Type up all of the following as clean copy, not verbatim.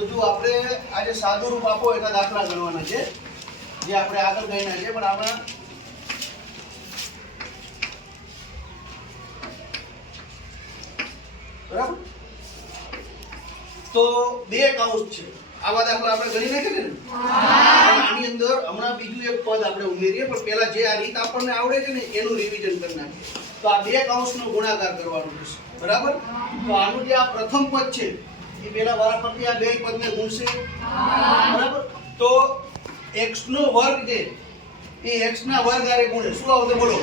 તો જો આપણે આજે સાદું રૂપ આપો એના દાખલા ગણવાના છે જે આપણે આગળ ગણ્યા છે પણ આમાં બરાબર તો બે કૌંસ છે આવા દાખલા આપણે ગણી નાખીએ ને આની અંદર હમણાં બીજું એક પદ આપણે ઉમેરીએ પણ પહેલા જે આ રીત આપણને આવડે છે ને એનું રિવિઝન કરી નાખીએ તો આ બે કૌંસનો ગુણાકાર કરવાનો છે બરાબર તો આનું જે આ પ્રથમ પદ છે એ પેલા વારાફરતી આ બે પદને ગુણશે બરાબર તો x નો વર્ગ છે એ x ના વર્ગ આરે ગુણે શું આવશે બોલો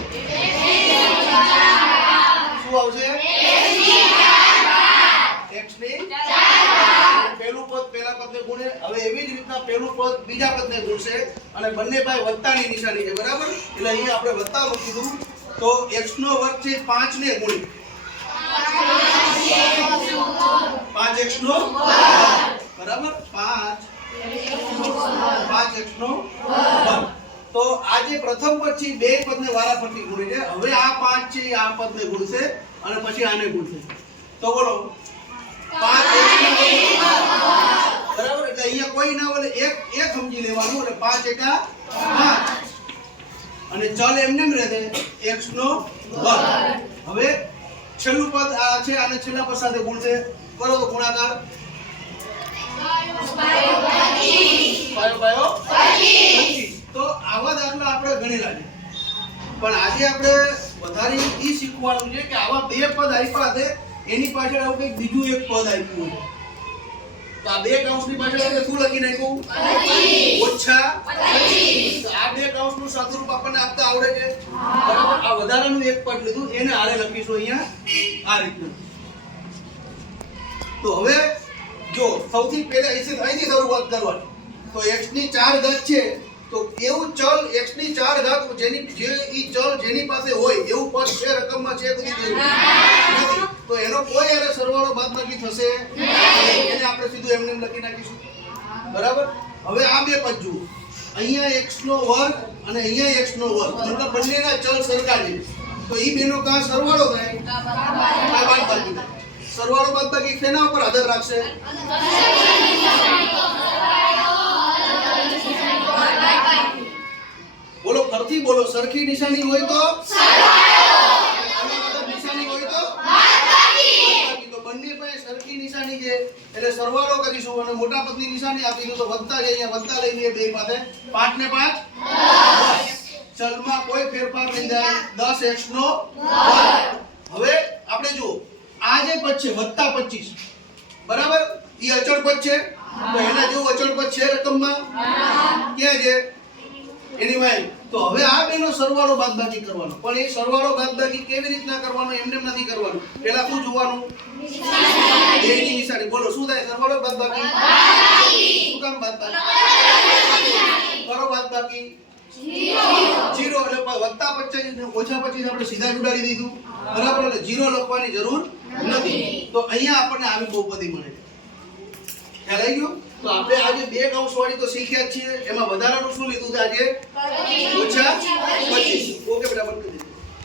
શું આવશે x ની 4 પહેલું પદ પેલા પદને ગુણે હવે એવી જ રીતના પહેલું પદ બીજા પદને ગુણશે અને બંને પાસે વત્તાની નિશાની છે બરાબર એટલે અહીં આપણે વત્તા મૂકી દીધું તો x નો વર્ગ છે 5 ને ગુણે 5x નો બરાબર 5x નો વર્ગ તો આ જે પ્રથમ પદ છે બે પદને વારાફરતી ગુણે છે હવે આ 5 છે આ પદને ગુણશે અને પછી આને ગુણશે તો બોલો 5x નો બરાબર એટલે અહીંયા કોઈ ના બોલે એક સમજી લેવાનું એટલે 5 એકા 5 અને ચલ એમને એમ રહે x નો વર્ગ હવે છેલ્લું પદ આ છે આને છેલ્લા પદ સાથે ગુણશે કરો તો ગુણાકાર 25 તો આવા દાખલા આપણે ગણેલા છે પણ આજે આપણે વધારે ઈ શીખવાનું છે કે આવા બે પદ આપ્યા છે એની પાછળ આવું કંઈક બીજું એક પદ આપ્યું છે તો આ બે કૌંસની પાછળ આપણે શું લખી નાખ્યું ઓછા 25 તો આ બે કૌંસનું સાદુરૂપ આપણને આપતા આવડે છે બરાબર આ વધારાનું એક પદ લીધું એને આરે લખીશું અહીંયા આ રીતનું તો હવે જો સૌથી પહેલા અહીંથી શરૂઆત કરવાની તો x ની 4 ઘાત છે તો એવું ચલ x ની 4 ઘાત જેની જે ઈ ચલ જેની પાસે હોય એવું પદ છે રકમમાં છે બધી નથી તો એનો કોઈ આરે સરવાળો બાદબાકી થશે એને આપણે સીધું એમને એમ લખી નાખીશું બરાબર હવે આ બે પદ જુઓ અહીંયા x નો વર્ગ અને અહીંયા x નો વર્ગ મતલબ બંનેના ચલ સરખા છે તો ઈ બેનો કા સરવાળો થાય આ બાદબાકી થાય સરવાળો બાદબાકી કેના ઉપર આધાર રાખશે બોલો ફરતી બોલો સરખી નિશાની હોય તો સરવાળો નિશાની હોય તો બાદબાકી તો બંને પાસે સરખી નિશાની છે એટલે સરવાળો કરીશું અને મોટા પદની નિશાની આપીશું તો વત્તા છે અહીંયા વત્તા લઈ લઈએ બે પાસે 5 ને 5 ચલમાં કોઈ ફેરફાર નહીં થાય 10x નો વર્ગ હવે આપણે જો આ જે પદ છે વત્તા 25 બરાબર ઈ અચળ પદ છે તો એના જેવું અચળ પદ છે રકમમાં ક્યાં છે એની વાય તો હવે આ બેનો સરવાળો બાદબાકી કરવાનો પણ એ સરવાળો બાદબાકી કેવી રીતના કરવાનો એમને નથી કરવાનું પહેલા શું જોવાનું બેની નિશાની બોલો શું થાય સરવાળો બાદબાકી શું કામ બાદબાકી કરો બાદબાકી 0 એટલે વત્તા 25 ને ઓછા 25 આપણે સીધા જોડાડી દીધું બરાબર એટલે 0 લખવાની જરૂર નથી તો અહીંયા આપણને આવી બહુપદી મળે ખ્યાલ આવી ગયો તો આપણે આજે બે કૌંસ વાળી તો શીખ્યા જ છીએ એમાં વધારાનું શું લીધું છે આજે ઓછા 25 ઓકે બરાબર